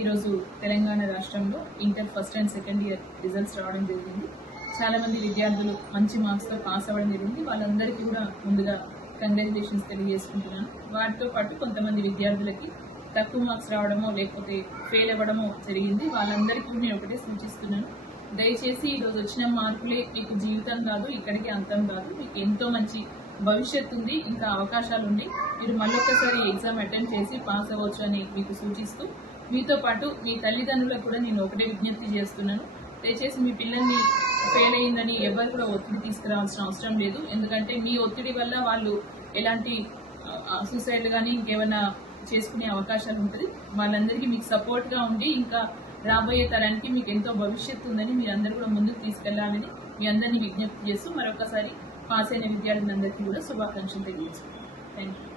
ఈరోజు తెలంగాణ రాష్ట్రంలో inter first and second year results రావడం జరిగింది. చాలా మంది విద్యార్థులు మంచి మార్క్స్తో పాస్ అవ్వడం జరిగింది. వాళ్ళందరికీ కూడా ముందుగా కంగ్రాచులేషన్స్ తెలియజేసుకుంటున్నాను. వాటితో పాటు కొంతమంది విద్యార్థులకి తక్కువ మార్క్స్ రావడమో లేకపోతే ఫెయిల్ అవ్వడమో జరిగింది. వాళ్ళందరికీ నేను ఒకటే సూచిస్తున్నాను, దయచేసి ఈరోజు వచ్చిన మార్కులే మీకు జీవితం కాదు, ఇక్కడికి అంతం కాదు. మీకు ఎంతో మంచి భవిష్యత్తు ఉంది, ఇంకా అవకాశాలు ఉన్నాయి. మీరు మళ్ళొక్కసారి ఎగ్జామ్ అటెండ్ చేసి పాస్ అవ్వచ్చు అని మీకు సూచిస్తూ, మీతో పాటు మీ తల్లిదండ్రులకు కూడా నేను ఒకటే విజ్ఞప్తి చేస్తున్నాను, దయచేసి మీ పిల్లల్ని ఫెయిల్ అయ్యిందని ఎవరు కూడా ఒత్తిడి తీసుకురావాల్సిన అవసరం లేదు. ఎందుకంటే మీ ఒత్తిడి వల్ల వాళ్ళు ఎలాంటి సూసైడ్ కానీ ఇంకేమైనా చేసుకునే అవకాశాలు ఉంటుంది. వాళ్ళందరికీ మీకు సపోర్ట్గా ఉండి ఇంకా రాబోయే తరానికి మీకు ఎంతో భవిష్యత్తు ఉందని మీరందరూ కూడా ముందుకు తీసుకెళ్లాలని మీ అందరినీ విజ్ఞప్తి చేస్తూ మరొకసారి పాస్ అయిన విద్యార్థులందరికీ కూడా శుభాకాంక్షలు తెలియజేస్తున్నాను. Thank you.